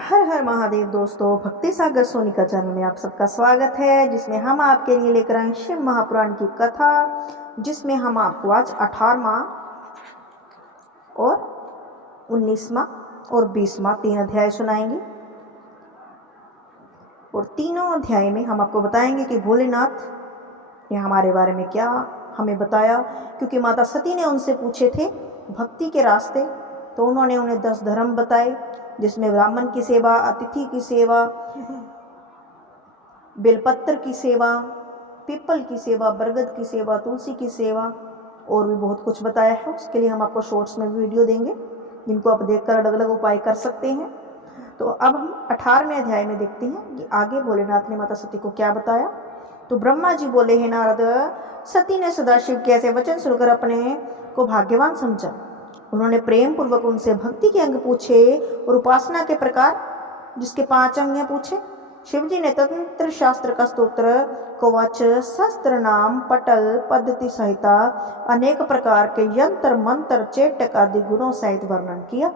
हर हर महादेव दोस्तों, भक्ति सागर सोनिका चैनल में आप सबका स्वागत है, जिसमें हम आपके लिए लेकर आए शिव महापुराण की कथा, जिसमें हम आपको आज 18वां और 19वां और 20वां 3 अध्याय सुनाएंगे। और तीनों अध्याय में हम आपको बताएंगे कि भोलेनाथ ने हमारे बारे में क्या हमें बताया, क्योंकि माता सती ने उनसे पूछे थे भक्ति के रास्ते, तो उन्होंने उन्हें 10 धर्म बताए, जिसमें ब्राह्मण की सेवा, अतिथि की सेवा, बेलपत्र की सेवा, पीपल की सेवा, बरगद की सेवा, तुलसी की सेवा और भी बहुत कुछ बताया है। उसके लिए हम आपको शॉर्ट्स में वीडियो देंगे, जिनको आप देखकर अलग अलग उपाय कर सकते हैं। तो अब हम 18वें अध्याय में देखते हैं कि आगे भोलेनाथ ने माता सती को क्या बताया। तो ब्रह्मा जी बोले, हे नारद, सती ने सदाशिव के ऐसे वचन सुनकर अपने को भाग्यवान समझा। उन्होंने प्रेम पूर्वक उनसे भक्ति के अंग पूछे और उपासना के प्रकार, जिसके 5 अंग हैं, पूछे। शिवजी ने तंत्र शास्त्र का स्तोत्र, कवच, शस्त्र नाम, पटल, पद्धति संहिता, अनेक प्रकार के यंत्र मंत्र, चेटक आदि गुणों सहित वर्णन किया।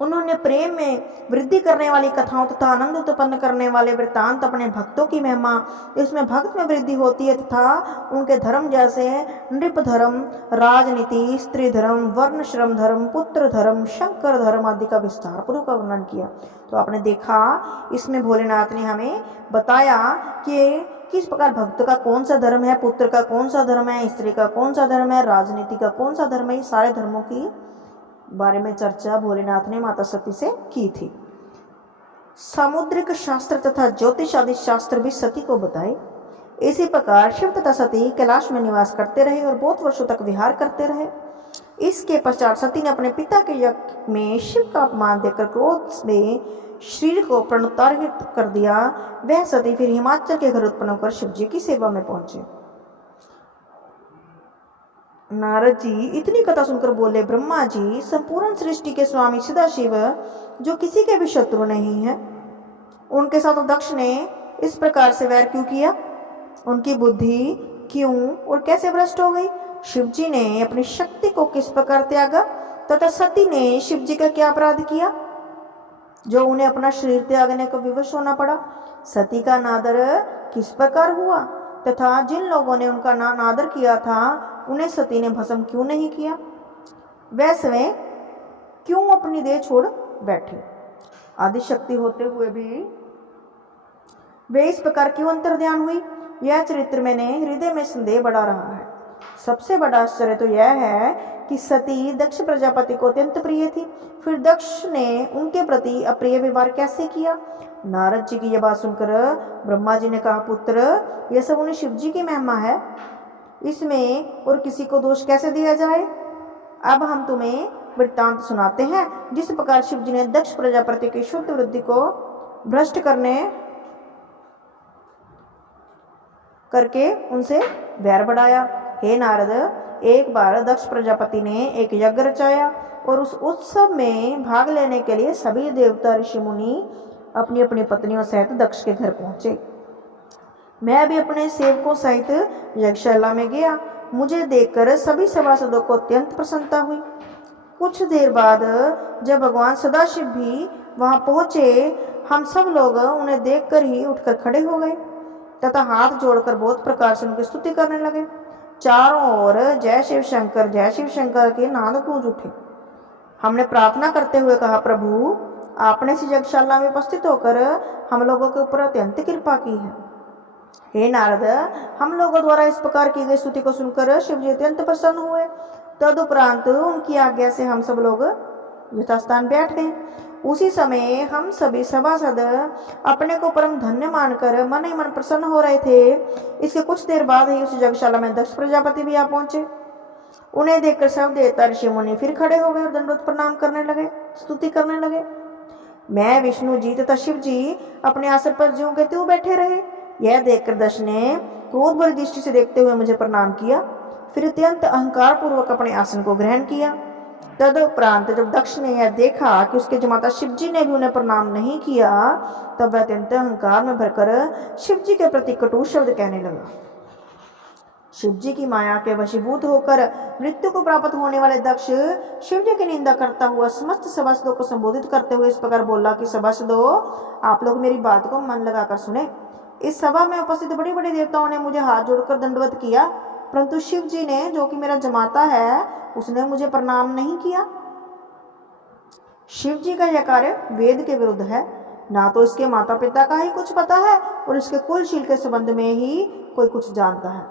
उन्होंने प्रेम में वृद्धि करने वाली कथाओं तथा आनंद उत्पन्न करने वाले वृत्तांत, अपने भक्तों की महिमा, इसमें भक्त में वृद्धि होती है, तथा उनके धर्म जैसे नृप धर्म, राजनीति, स्त्री धर्म, वर्ण श्रम धर्म, पुत्र धर्म, शंकर धर्म आदि का विस्तार पूर्वक वर्णन किया। तो आपने देखा, इसमें भोलेनाथ ने हमें बताया कि किस प्रकार भक्त का कौन सा धर्म है, पुत्र का कौन सा धर्म है, स्त्री का कौन सा धर्म है, राजनीति का कौन सा धर्म है। ये सारे धर्मों की बारे में चर्चा भोलेनाथ ने माता सती से की थी। सामुद्रिक शास्त्र तथा ज्योतिष आदि शास्त्र भी सती को बताए। इसी प्रकार शिव तथा सती कैलाश में निवास करते रहे और बहुत वर्षों तक विहार करते रहे। इसके पश्चात सती ने अपने पिता के यज्ञ में शिव का अपमान देकर क्रोध में शरीर को प्रणतारित कर दिया। वह सती फिर हिमाचल के घर उत्पन्न होकर शिव जी की सेवा में पहुंचे। नारद जी इतनी कथा सुनकर बोले, ब्रह्मा जी, संपूर्ण सृष्टि के स्वामी सदाशिव, जो किसी के भी शत्रु नहीं है, उनके साथ दक्ष ने इस प्रकार से वैर क्यों किया? उनकी बुद्धि क्यों और कैसे भ्रष्ट हो गई? शिव जी ने अपनी शक्ति को किस प्रकार त्यागा तथा सती ने शिव जी का क्या अपराध किया जो उन्हें अपना शरीर त्यागने को विवश होना पड़ा? सती का नादर किस प्रकार हुआ तथा जिन लोगों ने उनका नादर किया था, उन्हें सती ने भस्म क्यों नहीं किया? वह स्वयं क्यों अपनी देह छोड़ बैठे? आदि शक्ति होते हुए भी वे इस प्रकार क्यों अंतर्ध्यान हुई? यह चरित्र मैंने हृदय में संदेह बढ़ा रहा है। सबसे बड़ा आश्चर्य तो यह है कि सती दक्ष प्रजापति को अत्यंत प्रिय थी, फिर दक्ष ने उनके प्रति अप्रिय व्यवहार कैसे किया? नारद जी की यह बात सुनकर ब्रह्मा जी ने कहा, पुत्र, यह सब उन्हें शिव जी की महिमा है, इसमें और किसी को दोष कैसे दिया जाए? अब हम तुम्हें वृत्तांत सुनाते हैं, जिस प्रकार शिव जी ने दक्ष प्रजापति की शुद्ध वृद्धि को भ्रष्ट करके उनसे वैर बढ़ाया। हे नारद, एक बार दक्ष प्रजापति ने एक यज्ञ रचाया और उस उत्सव में भाग लेने के लिए सभी देवता, ऋषि मुनि अपनी अपनी पत्नियों सहित दक्ष के घर पहुंचे। मैं भी अपने सेवकों सहित यज्ञशाला में गया। मुझे देखकर सभी सभासदों को अत्यंत प्रसन्नता हुई। कुछ देर बाद जब भगवान सदाशिव भी वहां पहुंचे, हम सब लोग उन्हें देखकर ही उठकर खड़े हो गए तथा हाथ जोड़कर बहुत प्रकार से उनकी स्तुति करने लगे। चारों ओर जय शिव शंकर के नाद गूंज उठे। हमने प्रार्थना करते हुए कहा, प्रभु, आपने इस यज्ञशाला में उपस्थित होकर हम लोगों के ऊपर अत्यंत कृपा की है। हे नारद, हम लोगों द्वारा इस प्रकार की गई स्तुति को सुनकर शिव जी अत्यंत प्रसन्न हुए। तदुपरांत उनकी आज्ञा से हम सब लोग यथास्थान बैठ गए। उसी समय हम सभी सभासद अपने को परम धन्य मानकर मन ही मन प्रसन्न हो रहे थे। इसके कुछ देर बाद ही उस यज्ञशाला में दक्ष प्रजापति भी आ पहुंचे। उन्हें देखकर सब देवता, ऋषि मुनि फिर खड़े हो गए और दंडवत प्रणाम करने लगे, स्तुति करने लगे। मैं, विष्णु जी तथा शिव जी अपने आसन पर ज्यों के त्यों बैठे रहे। यह देखकर दक्ष ने क्रोध भरी दृष्टि से देखते हुए मुझे प्रणाम किया, फिर अत्यंत अहंकार पूर्वक अपने आसन को ग्रहण किया। तदुपरांत जब दक्ष ने यह देखा कि उसके जमाता शिव जी ने भी उन्हें प्रणाम नहीं किया, तब वह अत्यंत अहंकार में भरकर शिव जी के प्रति कटु शब्द कहने लगा। शिव जी की माया के वशीभूत होकर मृत्यु को प्राप्त होने वाले दक्ष शिव जी की निंदा करता हुआ समस्त सभासदों को संबोधित करते हुए इस प्रकार बोला कि सभासदों, आप लोग मेरी बात को मन लगाकर सुने। इस सभा में उपस्थित बड़े बड़े देवताओं ने मुझे हाथ जोड़कर दंडवत किया, परंतु शिव जी ने, जो कि मेरा जमाता है, उसने मुझे प्रणाम नहीं किया। शिव जी का यह कार्य वेद के विरुद्ध है। ना तो इसके माता पिता का ही कुछ पता है और इसके कुलशील के संबंध में ही कोई कुछ जानता है।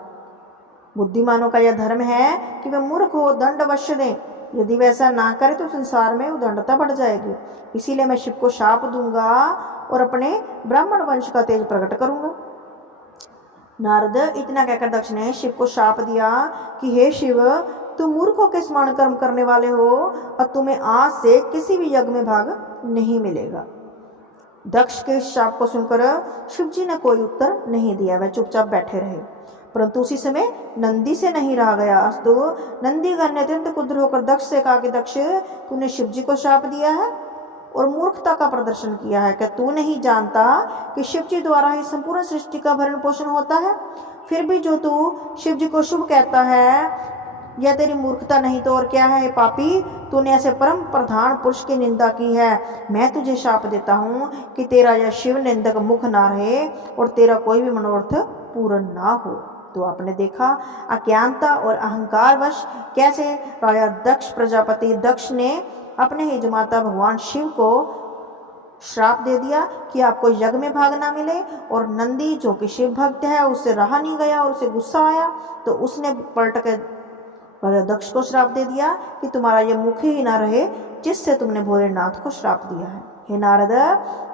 बुद्धिमानों का यह धर्म है कि वे मूर्ख को दंड अवश्य दें। यदि वैसा ना करे तो संसार में उदंडता बढ़ जाएगी। इसीलिए मैं शिव को शाप दूंगा और अपने ब्राह्मण वंश का तेज प्रकट करूंगा। नारद, इतना कहकर दक्ष ने शिव को शाप दिया कि हे शिव, तुम मूर्खों के स्मरण कर्म करने वाले हो और तुम्हें आज से किसी भी यज्ञ में भाग नहीं मिलेगा। दक्ष के इस शाप को सुनकर शिव जी ने कोई उत्तर नहीं दिया, वह चुपचाप बैठे रहे। परंतु उसी समय नंदी से नहीं रहा गया। तो नंदीगण ने अत्यंत क्रुद्ध होकर दक्ष से कहा कि दक्ष, तूने शिव जी को शाप दिया है और मूर्खता का प्रदर्शन किया है। क्या तू नहीं जानता कि शिव जी द्वारा ही संपूर्ण सृष्टि का भरण पोषण होता है? फिर भी जो तू शिव जी को शुभ कहता है, यह तेरी मूर्खता नहीं तो और क्या है? पापी, तूने ऐसे परम प्रधान पुरुष की निंदा की है। मैं तुझे शाप देता हूँ कि तेरा यह शिव निंदक मुख ना रहे और तेरा कोई भी मनोरथ पूर्ण ना हो। तो आपने देखा अज्ञानता और अहंकारवश कैसे राजा दक्ष प्रजापति दक्ष ने अपने ही जमाता भगवान शिव को श्राप दे दिया कि आपको यज्ञ में भाग ना मिले। और नंदी, जो कि शिव भक्त है, उससे रहा नहीं गया और उसे गुस्सा आया, तो उसने पलट कर राजा दक्ष को श्राप दे दिया कि तुम्हारा ये मुख ही ना रहे जिससे तुमने भोलेनाथ को श्राप दिया है। हे नारद,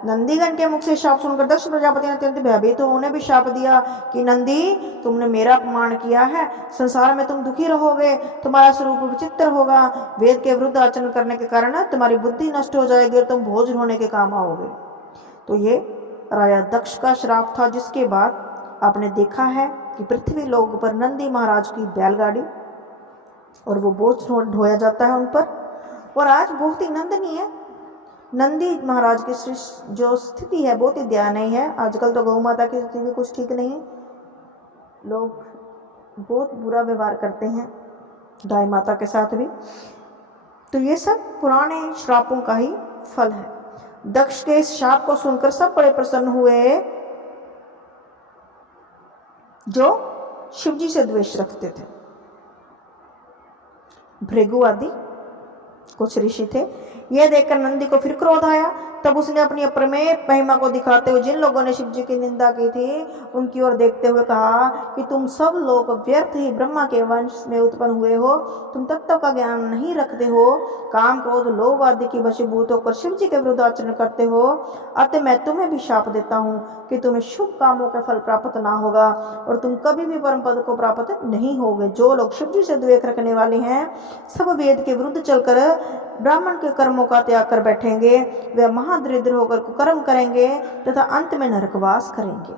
नंदीगण के मुख से शाप सुनकर दक्ष प्रजापति ने अत्यंत भयभीत हो उन्हें भी शाप दिया कि नंदी, तुमने मेरा अपमान किया है, संसार में तुम दुखी रहोगे, तुम्हारा स्वरूप विचित्र होगा, वेद के विरुद्ध आचरण करने के कारण तुम्हारी बुद्धि नष्ट हो जाएगी और तुम भोज होने के काम आओगे। तो ये राजा दक्ष का श्राप था, जिसके बाद आपने देखा है कि पृथ्वी लोक पर नंदी महाराज की बैलगाड़ी और वो बोझ ढोया जाता है उन पर। और आज बहुत ही नंदनीय है, नंदी महाराज की जो स्थिति है बहुत ही दयनीय है। आजकल तो गौ माता की स्थिति भी कुछ ठीक नहीं है, लोग बहुत बुरा व्यवहार करते हैं गाय माता के साथ भी। तो ये सब पुराने श्रापों का ही फल है। दक्ष के इस शाप को सुनकर सब बड़े प्रसन्न हुए जो शिवजी से द्वेष रखते थे। भृगु आदि कुछ ऋषि थे। यह देखकर नंदी को फिर क्रोध आया। तब उसने अपनी अप्रमेय महिमा को दिखाते हुए जिन लोगों ने शिव जी की निंदा की थी उनकी ओर देखते हुए कहा कि तुम सब लोग व्यर्थ ही ब्रह्मा के वंश में उत्पन्न हुए हो, तुम तत्व का ज्ञान नहीं रखते हो, काम क्रोध लोभ आदि की वशीभूत होकर शिव जी के विरुद्ध आचरण करते हो। अतः मैं तुम्हें भी शाप देता हूँ कि तुम्हें शुभ कामों का फल प्राप्त ना होगा और तुम कभी भी परम पद को प्राप्त नहीं होगे। जो लोग शिव जी से द्वेष रखने वाले हैं सब वेद के विरुद्ध चलकर ब्राह्मण के कर्मों का त्याग कर बैठेंगे, वे महादरिद्र होकर कुकर्म करेंगे तथा अंत में नरकवास करेंगे।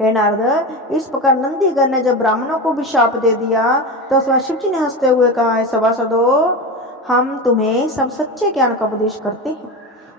हे नारद, इस प्रकार नंदीगण ने जब ब्राह्मणों को भी शाप दे दिया तो उसमें शिव जी ने हंसते हुए कहा, है सभासदों, हम तुम्हें सब सच्चे ज्ञान का उपदेश करते हैं।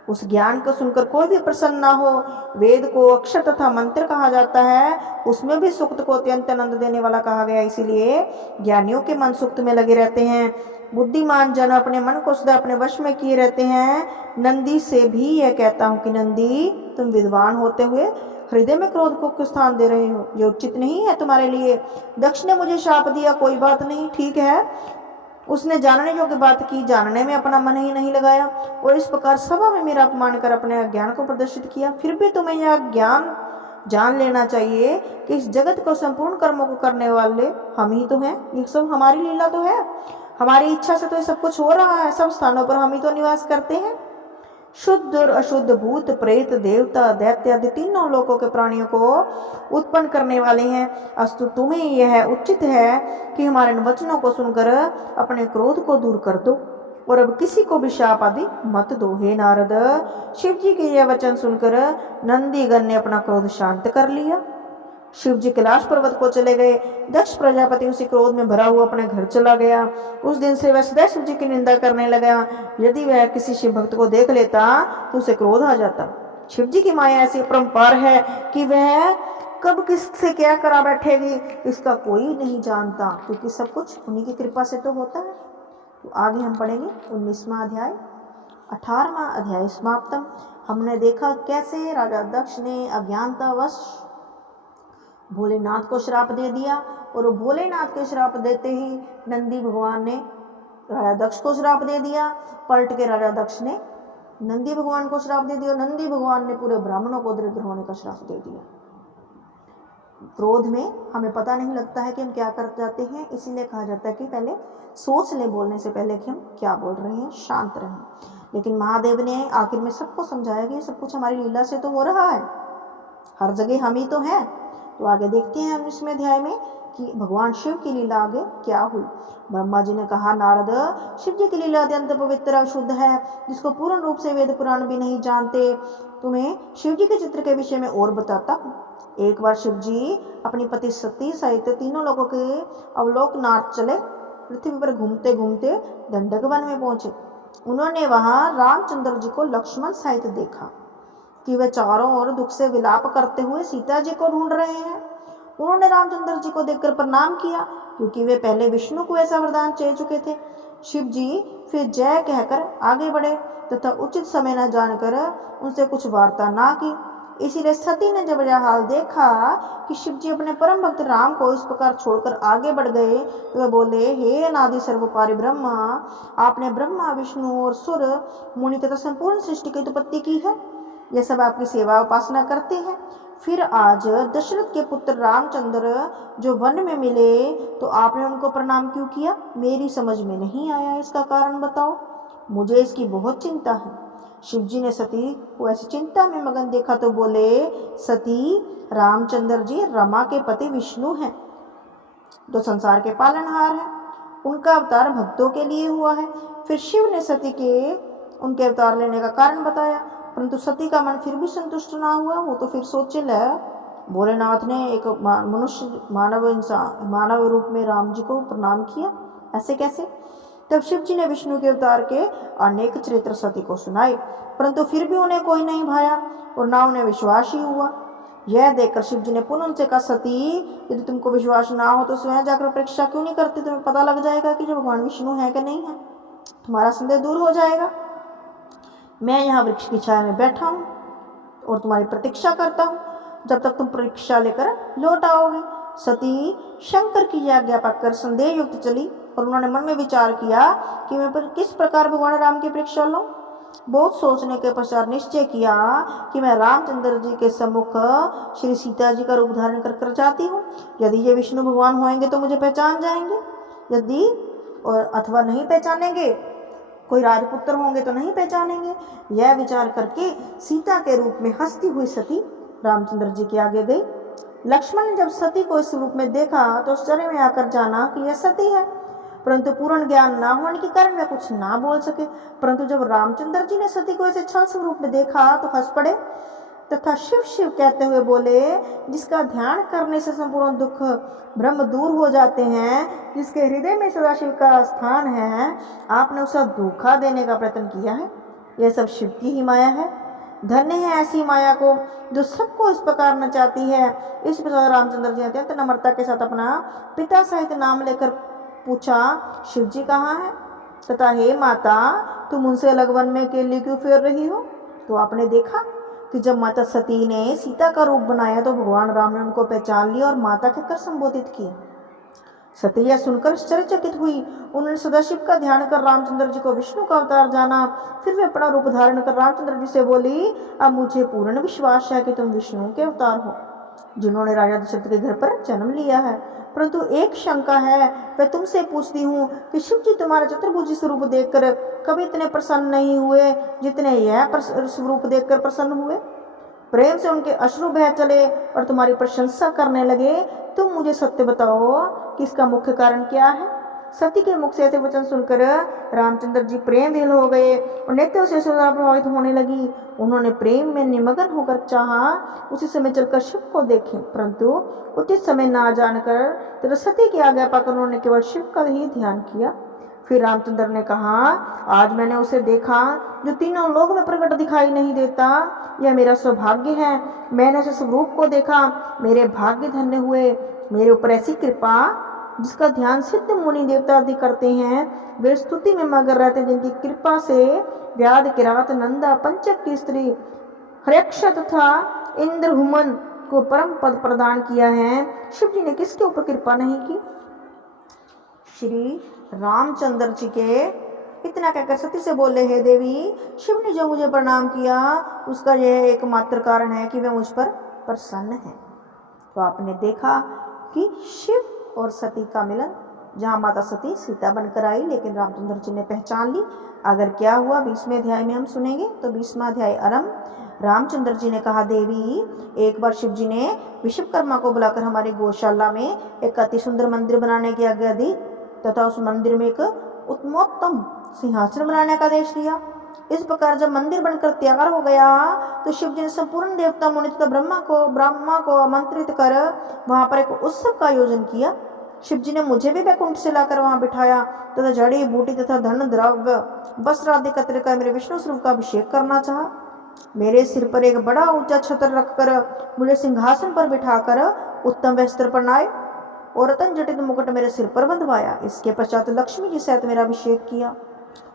उस ज्ञान को सुनकर कोई भी प्रसन्न ना हो। वेद को अक्षर तथा मंत्र कहा जाता है, उसमें भी सुक्त को अत्यंत आनंद देने वाला कहा गया, इसीलिए ज्ञानियों के मन सुक्त में लगे रहते हैं। बुद्धिमान जन अपने मन को सदा अपने वश में किए रहते हैं। नंदी से भी यह कहता हूँ कि नंदी, तुम विद्वान होते हुए हृदय में क्रोध को क्यों स्थान दे रहे हो? ये उचित नहीं है तुम्हारे लिए। दक्ष ने मुझे शाप दिया, कोई बात नहीं, ठीक है, उसने जानने योग्य बात की, जानने में अपना मन ही नहीं लगाया और इस प्रकार सभा में मेरा अपमान कर अपने अज्ञान को प्रदर्शित किया। फिर भी तुम्हें यह ज्ञान जान लेना चाहिए कि इस जगत को संपूर्ण कर्मों को करने वाले हम ही तो हैं। ये सब हमारी लीला तो है, हमारी इच्छा से तो ये सब कुछ हो रहा है। सब स्थानों पर हम ही तो निवास करते हैं। शुद्ध और अशुद्ध भूत प्रेत देवता दैत्य आदि तीनों लोकों के प्राणियों को उत्पन्न करने वाले हैं। अस्तु तुम्हें यह उचित है कि हमारे वचनों को सुनकर अपने क्रोध को दूर कर दो और अब किसी को भी शाप आदि मत दो। हे नारद, शिव जी के यह वचन सुनकर नंदीगण ने अपना क्रोध शांत कर लिया। शिव जी कैलाश पर्वत को चले गए। दक्ष प्रजापति उसी क्रोध में भरा हुआ अपने घर चला गया। उस दिन से वह सदा शिव जी की निंदा करने लगा। यदि वह किसी शिव भक्त को देख लेता तो उसे क्रोध आ जाता। शिव जी की माया ऐसी अपरंपार है कि वह कब किससे क्या करा बैठेगी इसका कोई नहीं जानता, क्योंकि सब कुछ उन्हीं की कृपा से तो होता है। तो आगे हम पढ़ेंगे 19वां अध्याय। 18वां अध्याय समाप्तम। हमने देखा कैसे राजा दक्ष ने अज्ञानतावश भोलेनाथ को श्राप दे दिया, और वो भोलेनाथ के श्राप देते ही नंदी भगवान ने राजा दक्ष को श्राप दे दिया। पलट के राजा दक्ष ने नंदी भगवान को श्राप दे दिया, नंदी भगवान ने पूरे ब्राह्मणों को दरिद्र होने का श्राप दे दिया। क्रोध में हमें पता नहीं लगता है कि हम क्या कर जाते हैं, इसीलिए कहा जाता है कि पहले सोच ले बोलने से पहले कि हम क्या बोल रहे हैं, शांत रहें। लेकिन महादेव ने आखिर में सबको समझाया कि सब कुछ हमारी लीला से तो हो रहा है, हर जगह हम ही तो हैं। तो आगे देखते हैं 19वें अध्याय में कि भगवान शिव की लीला आगे क्या हुई। ब्रह्मा जी ने कहा, नारद, शिव जी की लीला अत्यंत पवित्र और शुद्ध है, जिसको पूर्ण रूप से वेद पुराण भी नहीं जानते। तुम्हें शिव जी के चित्र के विषय में और बताता हूँ। एक बार शिव जी अपनी पति सती सहित तीनों लोगों के अवलोकनार्थ चले। पृथ्वी पर घूमते घूमते दंडक वन में पहुंचे। उन्होंने वहां रामचंद्र जी को लक्ष्मण सहित देखा कि वे चारों ओर दुख से विलाप करते हुए सीता जी को ढूंढ रहे हैं। उन्होंने रामचंद्र जी को देखकर प्रणाम किया, क्योंकि वे पहले विष्णु को ऐसा वरदान दे चुके थे। शिव जी फिर जय कहकर आगे बढ़े तथा उचित समय न जानकर उनसे कुछ वार्ता ना की। इसीलिए सती ने जब यह हाल देखा कि शिव जी अपने परम भक्त राम को इस प्रकार छोड़कर आगे बढ़ गए, तो वे बोले, हे अनादि सर्वोपरि ब्रह्मा, आपने ब्रह्मा, विष्णु और सुर, मुनि तथा संपूर्ण सृष्टि की उत्पत्ति की है। यह सब आपकी सेवा उपासना करते हैं। फिर आज दशरथ के पुत्र रामचंद्र जो वन में मिले, तो आपने उनको प्रणाम क्यों किया? मेरी समझ में नहीं आया, इसका कारण बताओ, मुझे इसकी बहुत चिंता है। शिव जी ने सती को ऐसी चिंता में मगन देखा तो बोले, सती, रामचंद्र जी रमा के पति विष्णु हैं, जो संसार के पालनहार हैं। उनका अवतार भक्तों के लिए हुआ है। फिर शिव ने सती के उनके अवतार लेने का कारण बताया, परंतु सती का मन फिर भी संतुष्ट ना हुआ। वो तो फिर सोचे ले, भोलेनाथ ने एक मनुष्य मानव रूप में राम जी को प्रणाम किया, ऐसे कैसे? तब शिव जी ने विष्णु के अवतार के अनेक चरित्र सती को सुनाए, परंतु फिर भी उन्हें कोई नहीं भाया और ना उन्हें विश्वास ही हुआ। यह देखकर शिव जी ने पुनः उनसे कहा, सती, यदि तुमको विश्वास ना हो तो स्वयं जाकर परीक्षा क्यों नहीं करते? तुम्हें पता लग जाएगा कि जो भगवान विष्णु है कि नहीं है, तुम्हारा संदेह दूर हो जाएगा। मैं यहाँ वृक्ष की छाया में बैठा हूँ और तुम्हारी प्रतीक्षा करता हूँ जब तक तुम परीक्षा लेकर लौट आओगे। सती शंकर की आज्ञा पाकर संदेह युक्त चली और उन्होंने मन में विचार किया कि मैं किस प्रकार भगवान राम की परीक्षा लूं। बहुत सोचने के पश्चात निश्चय किया कि मैं रामचंद्र जी के सम्मुख श्री सीता जी का रूप धारण कर जाती हूँ। यदि ये विष्णु भगवान होंगे तो मुझे पहचान जाएंगे, यदि और अथवा नहीं पहचानेंगे, कोई राजपुत्र होंगे तो नहीं पहचानेंगे। यह विचार करके सीता के रूप में हंसती हुई सती रामचंद्र जी के आगे गई। लक्ष्मण ने जब सती को इस रूप में देखा तो आश्चर्य में आकर जाना कि यह सती है, परंतु पूर्ण ज्ञान ना होने के कारण वे कुछ ना बोल सके। परंतु जब रामचंद्र जी ने सती को ऐसे छल स्वरूप में देखा तो हंस पड़े तथा शिव शिव कहते हुए बोले, जिसका ध्यान करने से संपूर्ण दुख भ्रम दूर हो जाते हैं, जिसके हृदय में सदाशिव का स्थान है, आपने उसे धोखा देने का प्रयत्न किया है। यह सब शिव की ही माया है। धन्य है ऐसी माया को जो सबको इस प्रकार नचाती है। इस प्रकार रामचंद्र जी अत्यंत नम्रता के साथ अपना पिता सहित नाम लेकर पूछा, शिव जी कहाँ है तथा हे माता, तुम उनसे अलग वन में अकेली क्यों फिर रही हो? तो आपने देखा कि जब माता सती ने सीता का रूप बनाया तो भगवान राम ने उनको पहचान लिया और माता कहकर संबोधित किया। सती यह सुनकर आश्चर्यचकित हुई। उन्होंने सदाशिव का ध्यान कर रामचंद्र जी को विष्णु का अवतार जाना। फिर वे अपना रूप धारण कर रामचंद्र जी से बोली, अब मुझे पूर्ण विश्वास है कि तुम विष्णु के अवतार हो, जिन्होंने राजा दशरथ के घर पर जन्म लिया है। परंतु एक शंका है, मैं तुमसे पूछती हूँ कि शिव जी तुम्हारा चतुर्भुजी स्वरूप देखकर कभी इतने प्रसन्न नहीं हुए जितने यह स्वरूप देखकर प्रसन्न हुए? प्रेम से उनके अश्रु बह चले और तुम्हारी प्रशंसा करने लगे। तुम मुझे सत्य बताओ कि इसका मुख्य कारण क्या है? सती के मुख से ऐसे वचन सुनकर रामचंद्र जी प्रेम विह्वल हो गए और नेत्रों से सुधा प्रभावित होने लगी। उन्होंने प्रेम में निमग्न होकर चाहा उसी समय चलकर शिव को देखें, परंतु उचित समय ना जानकर तथा सती की आज्ञा पाकर उन्होंने केवल शिव का ही ध्यान किया। फिर रामचंद्र ने कहा, आज मैंने उसे देखा जो तीनों लोक में प्रकट दिखाई नहीं देता। यह मेरा सौभाग्य है, मैंने उसे स्वरूप को देखा, मेरे भाग्य धन्य हुए। मेरे ऊपर ऐसी कृपा जिसका ध्यान सिद्ध मुनि देवता आदि करते हैं, वे स्तुति में मगन रहते, जिनकी कृपा से व्याध किरात नंदा पंचक की स्त्री हर्यक्ष तथा इंद्र हुमन को परम पद प्रदान किया है। शिव जी ने किसके ऊपर कृपा नहीं की? श्री रामचंद्र जी के। इतना कहकर सती से बोले, हे देवी, शिव ने जो मुझे प्रणाम किया उसका यह एकमात्र कारण है कि वे मुझ पर प्रसन्न हैं। तो आपने देखा कि शिव और सती का मिलन, जहाँ माता सती सीता बनकर आई लेकिन रामचंद्र जी ने पहचान ली। अगर क्या हुआ 20वें अध्याय में हम सुनेंगे। तो 20वां अध्याय आरंभ। रामचंद्र जी ने कहा, देवी, एक बार शिव जी ने विश्वकर्मा को बुलाकर हमारी गौशाला में एक अति सुंदर मंदिर बनाने की आज्ञा दी तथा उस मंदिर में एक उत्तमोत्तम सिंहासन बनाने का आदेश दिया। इस प्रकार जब मंदिर बनकर तैयार हो गया तो शिव जी ने संपूर्ण देवता मुनि तथा ब्रह्मा को आमंत्रित कर वहां पर एक उत्सव का आयोजन किया। शिव जी ने मुझे भी वैकुंठ से लाकर वहां बिठाया तथा जड़ी बूटी तथा धन द्रव्य वस्त्र आदि एकत्र कर मेरे विष्णु स्वरूप का अभिषेक करना चाहा। मेरे सिर पर एक बड़ा ऊंचा छत्र रखकर मुझे सिंहासन पर बिठाकर उत्तम वस्त्र पहनाए और रतन जटित मुकुट मेरे सिर पर बंधवाया। इसके पश्चात लक्ष्मी जी सहित मेरा अभिषेक किया।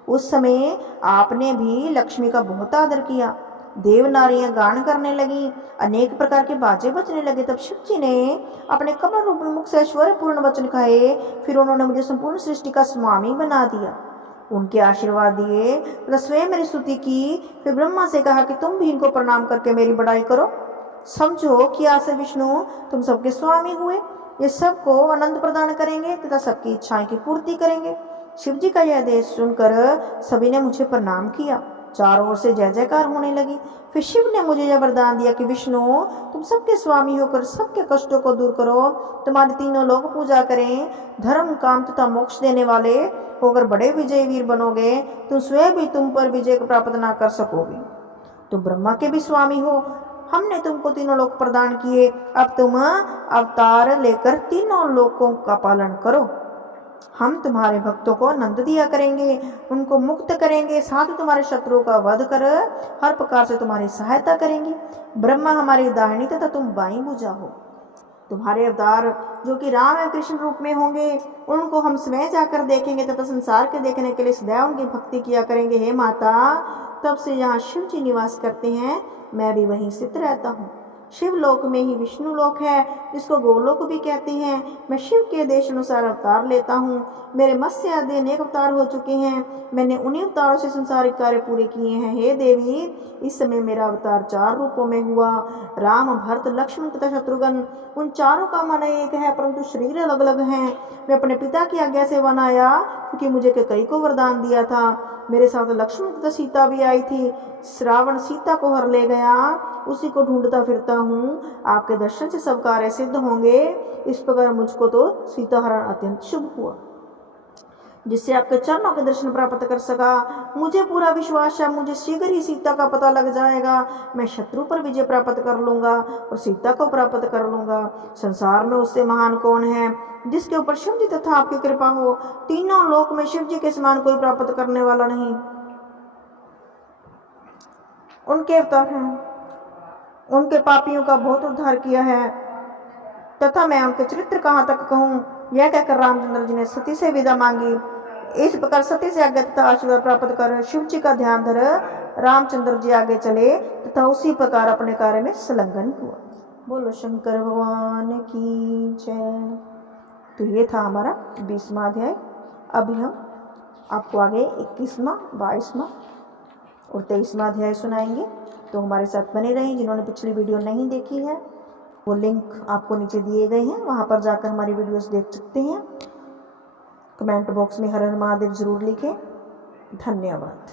उस समय आपने भी लक्ष्मी का बहुत आदर किया। देव नारियां गान करने लगी, अनेक प्रकार के बाजे बजने लगे। तब शिव जी ने अपने कमल रूपी मुख से ऐश्वर्यपूर्ण वचन कहे। फिर उन्होंने मुझे संपूर्ण सृष्टि का स्वामी बना दिया। उनके आशीर्वाद दिए तथा स्वयं मेरी स्तुति की। फिर ब्रह्मा से कहा कि तुम भी इनको प्रणाम करके मेरी बड़ाई करो। समझो कि आज से विष्णु तुम सबके स्वामी हुए। ये सबको आनंद प्रदान करेंगे तथा सबकी इच्छाएं की पूर्ति करेंगे। शिव जी का यह आदेश सुनकर सभी ने मुझे प्रणाम किया। चारों ओर से जय जयकार होने लगी। फिर शिव ने मुझे यह वरदान दिया कि विष्णु, तुम सबके स्वामी होकर सबके कष्टों को दूर करो, तुम्हारे तीनों लोग पूजा करें, धर्म काम तथा मोक्ष देने वाले होकर बड़े विजय वीर बनोगे। तुम स्वयं भी तुम पर विजय प्राप्त ना कर सकोगे। तुम ब्रह्मा के भी स्वामी हो। हमने तुमको तीनों लोक प्रदान किए। अब तुम अवतार लेकर तीनों लोकों का पालन करो। हम तुम्हारे भक्तों को आनंद दिया करेंगे, उनको मुक्त करेंगे, साथ ही तुम्हारे शत्रुओं का वध कर हर प्रकार से तुम्हारी सहायता करेंगे। ब्रह्मा हमारी दाहिनी तथा तुम बाईं भुजा हो। तुम्हारे अवतार जो कि राम एवं कृष्ण रूप में होंगे, उनको हम स्वयं जाकर देखेंगे तथा संसार के देखने के लिए सदैव उनकी भक्ति किया करेंगे। हे माता, तब से यहाँ शिव जी निवास करते हैं, मैं भी वहीं स्थित रहता हूँ। शिव लोक में ही विष्णु लोक है, जिसको गोलोक भी कहते हैं। मैं शिव के आदेश अनुसार अवतार लेता हूँ। मेरे मत्स्य आदि अनेक अवतार हो चुके हैं। मैंने उन्हीं अवतारों से संसारिक कार्य पूरे किए हैं। हे देवी, इस समय मेरा अवतार 4 रूपों में हुआ। राम, भरत, लक्ष्मण तथा शत्रुघ्न, उन चारों का मन एक है, परंतु शरीर अलग अलग हैं। मैं अपने पिता की आज्ञा से वन आया, क्योंकि मुझे कैकेयी को वरदान दिया था। मेरे साथ लक्ष्मण तथा सीता भी आई थी। श्रावण सीता को हर ले गया, उसी को ढूंढता फिरता हूँ। आपके दर्शन से सब कार्य सिद्ध होंगे। इस प्रकार मुझको तो सीता हरण अत्यंत शुभ हुआ, जिससे आपके चरणों के दर्शन प्राप्त कर सका। मुझे पूरा विश्वास है, मुझे शीघ्र ही सीता का पता लग जाएगा। मैं शत्रु पर विजय प्राप्त कर लूंगा और सीता को प्राप्त कर लूंगा। संसार में उससे महान कौन है जिसके ऊपर शिव जी तथा आपकी कृपा हो। तीनों लोक में शिव जी के समान कोई प्राप्त करने वाला नहीं। उनके अवतार हैं, उनके पापियों का बहुत उद्धार किया है तथा मैं उनके चरित्र कहाँ तक कहूँ। यह कहकर रामचंद्र जी ने सती से विदा मांगी। इस प्रकार सती से आज्ञा तथा आशीर्वाद प्राप्त कर शिव जी का ध्यान धर रामचंद्र जी आगे चले तथा उसी प्रकार अपने कार्य में संलग्न हुआ। बोलो शंकर भगवान की जय। तो ये था हमारा 20वां अध्याय। अभी हम आपको आगे 21वां, 22वां और 23वां अध्याय सुनाएंगे। तो हमारे साथ बने रहें। जिन्होंने पिछली वीडियो नहीं देखी है, वो लिंक आपको नीचे दिए गए हैं, वहाँ पर जाकर हमारी वीडियोस देख सकते हैं। कमेंट बॉक्स में हर हर महादेव जरूर लिखें। धन्यवाद।